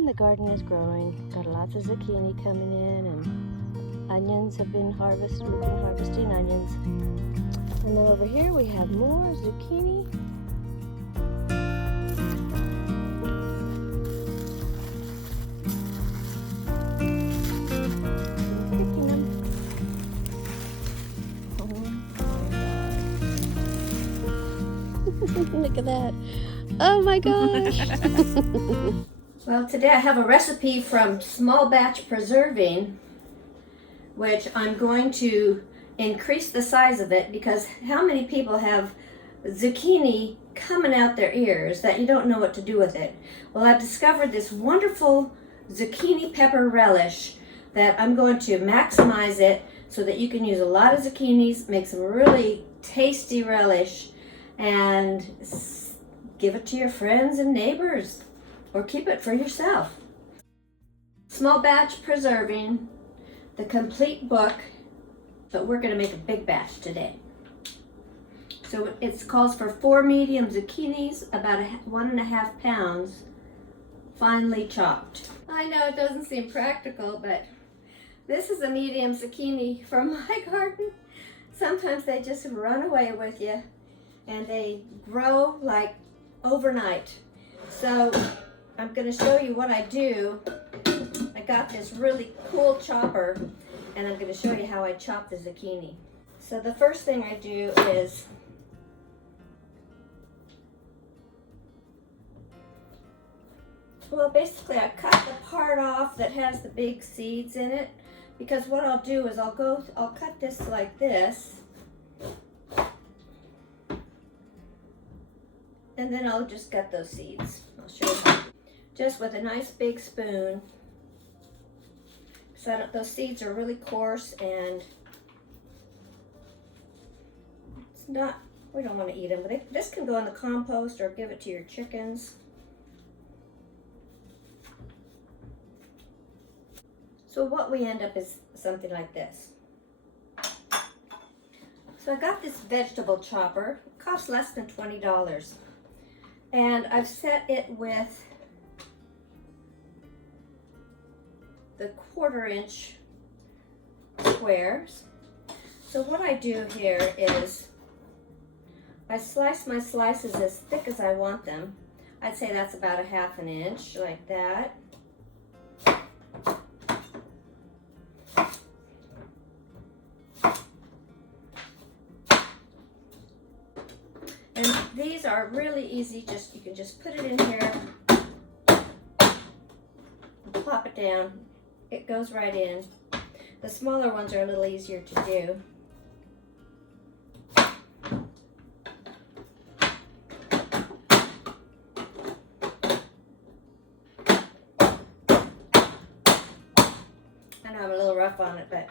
And the garden is growing. Got lots of zucchini coming in, and onions have been harvested. We've been harvesting onions. And then over here we have more zucchini. Picking them. Oh my God. Look at that. Oh my gosh. Well, today I have a recipe from small batch preserving, which I'm going to increase the size of it because how many people have zucchini coming out their ears that you don't know what to do with it? Well, I've discovered this wonderful zucchini pepper relish that I'm going to maximize it so that you can use a lot of zucchinis, make some really tasty relish, and give it to your friends and neighbors, or keep it for yourself. Small batch preserving, the complete book, but we're going to make a big batch today. So it calls for 4 medium zucchinis, about 1.5 pounds, finely chopped. I know it doesn't seem practical, but this is a medium zucchini from my garden. Sometimes they just run away with you, and they grow like overnight. So I'm going to show you what I do. I got this really cool chopper, and I'm going to show you how I chop the zucchini. So the first thing I do is basically I cut the part off that has the big seeds in it, because what I'll do is I'll cut this like this, and then I'll just gut those seeds. I'll show you just with a nice big spoon. So those seeds are really coarse, and it's not, we don't want to eat them, but this can go in the compost or give it to your chickens. So what we end up is something like this. So I got this vegetable chopper. It costs less than $20. And I've set it with the 1/4-inch squares. So what I do here is I slice my slices as thick as I want them. I'd say that's about 1/2 inch, like that. And these are really easy. You can just put it in here, and plop it down. It goes right in. The smaller ones are a little easier to do. I know I'm a little rough on it, but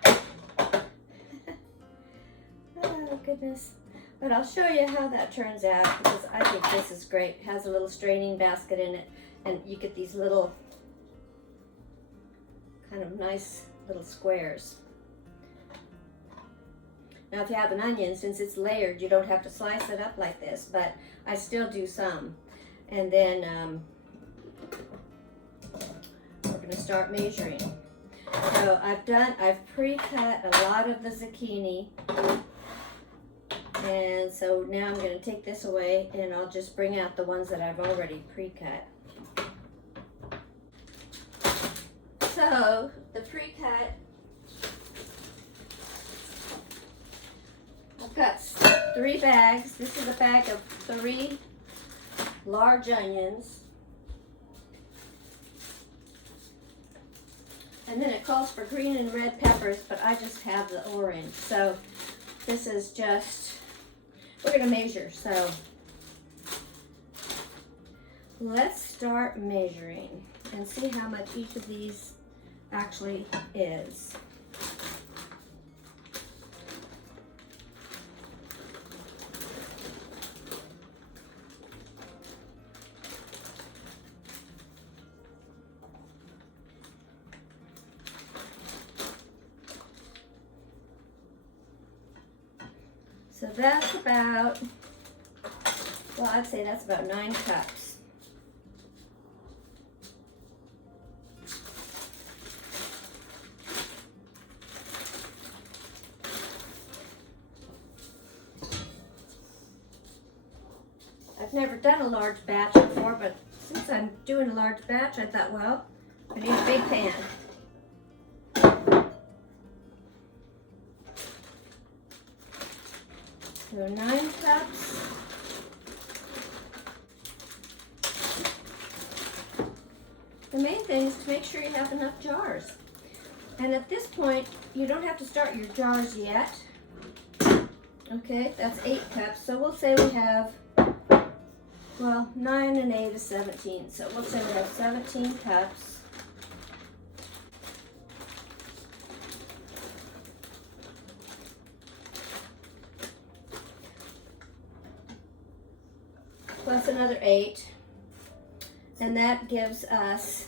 oh goodness. But I'll show you how that turns out, because I think this is great. It has a little straining basket in it, and you get these little kind of nice little squares. Now if you have an onion, since it's layered, you don't have to slice it up like this, but I still do some. And then we're going to start measuring. So I've pre-cut a lot of the zucchini. And so now I'm going to take this away, and I'll just bring out the ones that I've already pre-cut. So the pre-cut, I've got 3 bags. This is a bag of 3 large onions. And then it calls for green and red peppers, but I just have the orange. So this is just, we're going to measure. So let's start measuring and see how much each of these actually is. So that's about, well, I'd say that's about 9 cups. I've never done a large batch before, but since I'm doing a large batch, I thought, well, I need a big pan. So 9 cups. The main thing is to make sure you have enough jars. And at this point, you don't have to start your jars yet. Okay, that's 8 cups. So we'll say we have, well, 9 and 8 is 17. So we'll say we have 17 cups. Plus another 8. And that gives us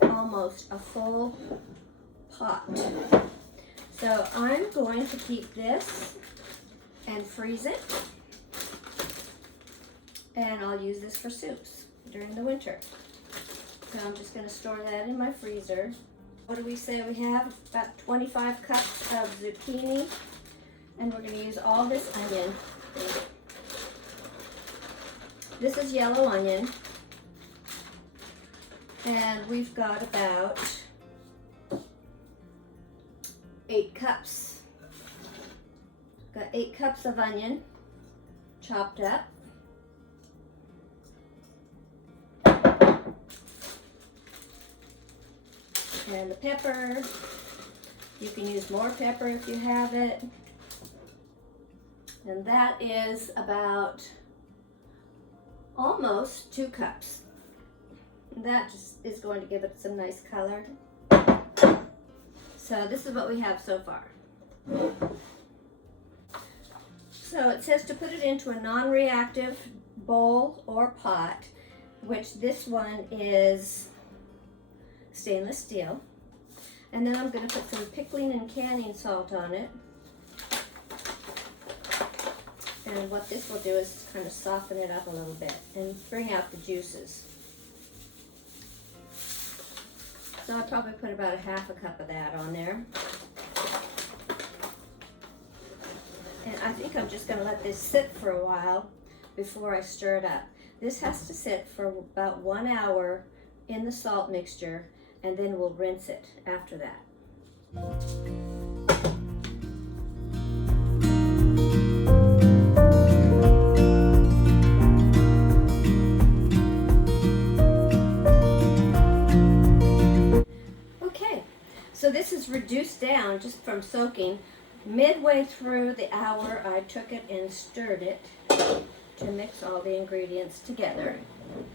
almost a full pot. So I'm going to keep this and freeze it. And I'll use this for soups during the winter. So I'm just going to store that in my freezer. What do we say we have? About 25 cups of zucchini. And we're going to use all this onion. This is yellow onion. And we've got about 8 cups. Got 8 cups of onion chopped up. And the pepper, you can use more pepper if you have it. And that is about almost 2 cups. That just is going to give it some nice color. So this is what we have so far. So it says to put it into a non-reactive bowl or pot, which this one is stainless steel. And then I'm going to put some pickling and canning salt on it. And what this will do is kind of soften it up a little bit and bring out the juices. So I'll probably put about 1/2 cup of that on there. And I think I'm just going to let this sit for a while before I stir it up. This has to sit for about 1 hour in the salt mixture, and then we'll rinse it after that. So this is reduced down just from soaking. Midway through the hour, I took it and stirred it to mix all the ingredients together.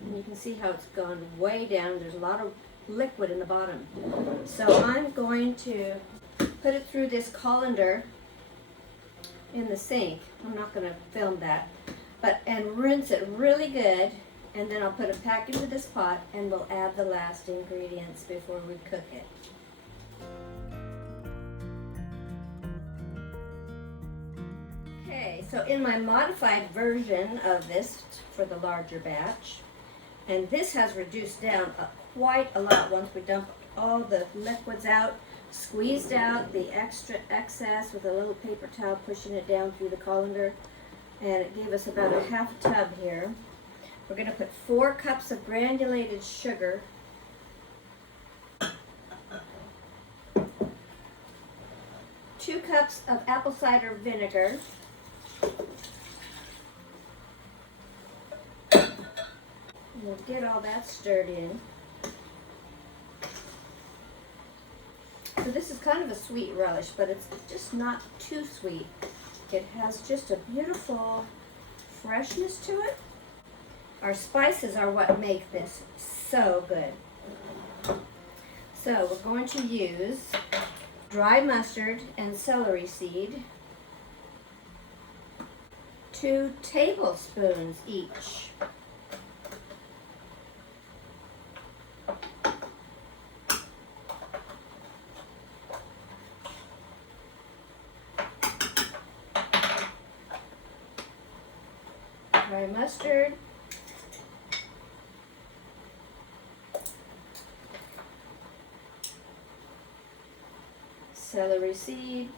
And you can see how it's gone way down. There's a lot of liquid in the bottom. So I'm going to put it through this colander in the sink. I'm not going to film that. And rinse it really good. And then I'll put it back into this pot and we'll add the last ingredients before we cook it. Okay, so in my modified version of this for the larger batch, and this has reduced down quite a lot once we dump all the liquids out, squeezed out the excess with a little paper towel, pushing it down through the colander, and it gave us about 1/2 tub here. We're going to put 4 cups of granulated sugar, 2 cups of apple cider vinegar, we'll get all that stirred in. So this is kind of a sweet relish, but it's just not too sweet. It has just a beautiful freshness to it. Our spices are what make this so good. So we're going to use dry mustard and celery seed, 2 tablespoons each. Dry mustard, celery seed,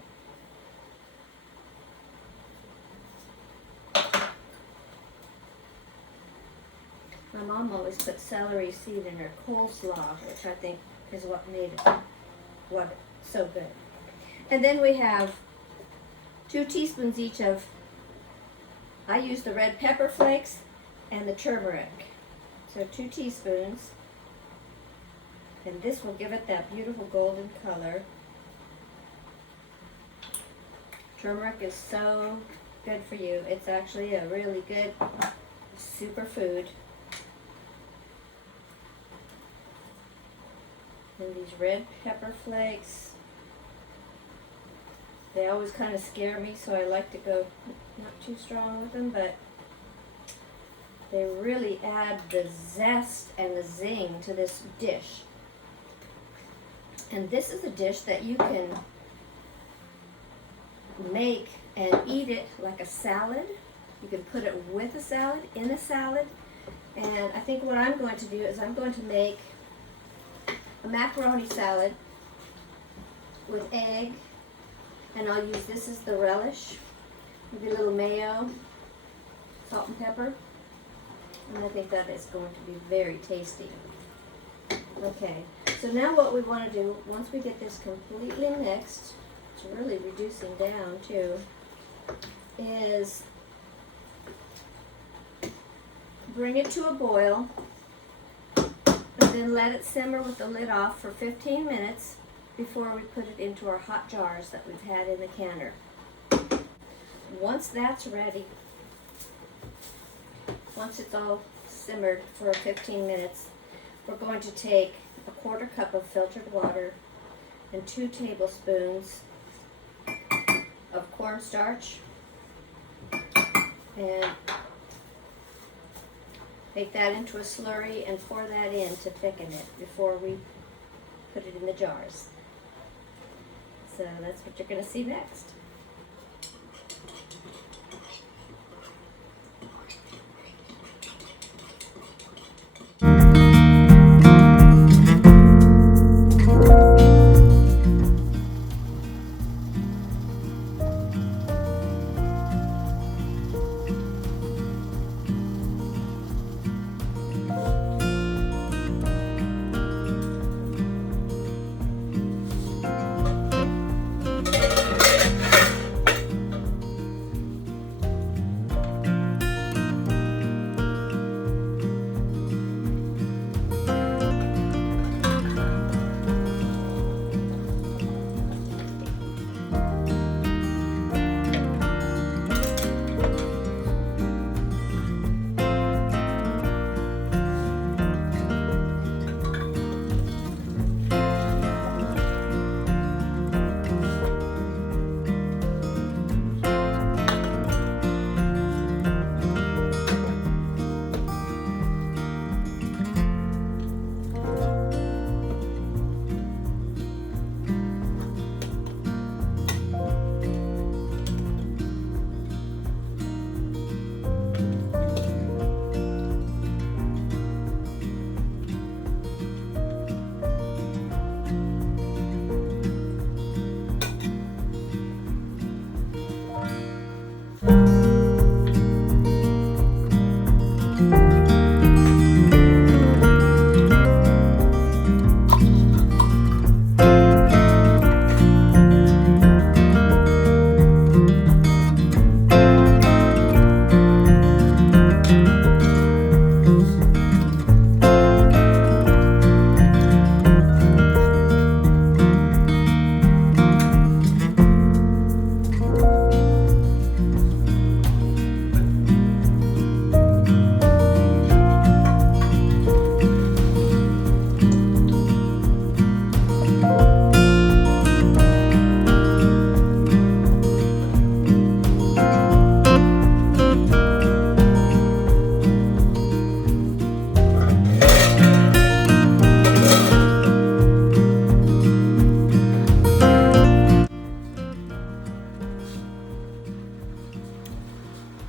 mom always put celery seed in her coleslaw, which I think is what made it so good. And then we have 2 teaspoons each of, I use the red pepper flakes and the turmeric. So 2 teaspoons. And this will give it that beautiful golden color. Turmeric is so good for you. It's actually a really good superfood. And these red pepper flakes, they always kind of scare me, so I like to go not too strong with them, but they really add the zest and the zing to this dish. And this is a dish that you can make and eat it like a salad. You can put it with a salad, in a salad. And I think what I'm going to do is I'm going to make a macaroni salad with egg, and I'll use this as the relish, maybe a little mayo, salt and pepper, and I think that is going to be very tasty. Okay, so now what we want to do, once we get this completely mixed, it's really reducing down too, is bring it to a boil, and then let it simmer with the lid off for 15 minutes before we put it into our hot jars that we've had in the canner. Once that's ready, once it's all simmered for 15 minutes, we're going to take a 1/4 cup of filtered water and 2 tablespoons of cornstarch, and make that into a slurry and pour that in to thicken it before we put it in the jars. So that's what you're going to see next.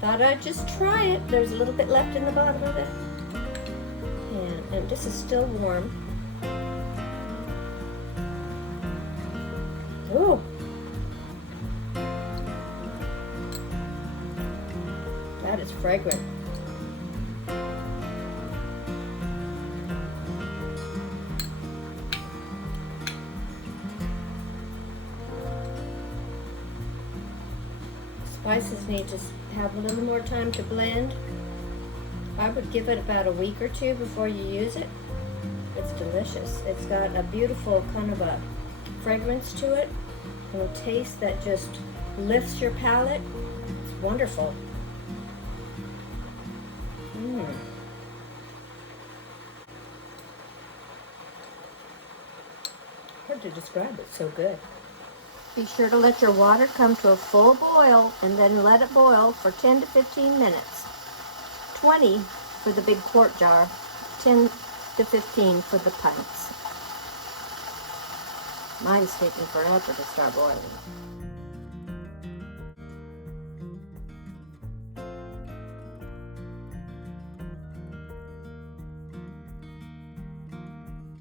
Thought I'd just try it. There's a little bit left in the bottom of it. And this is still warm. Ooh. That is fragrant. spices need to have a little more time to blend. I would give it about a week or two before you use it. It's delicious. It's got a beautiful kind of a fragrance to it, and a taste that just lifts your palate. It's wonderful. Hard to describe, it's so good. Be sure to let your water come to a full boil and then let it boil for 10 to 15 minutes. 20 for the big quart jar, 10 to 15 for the pints. Mine's taking forever to start boiling.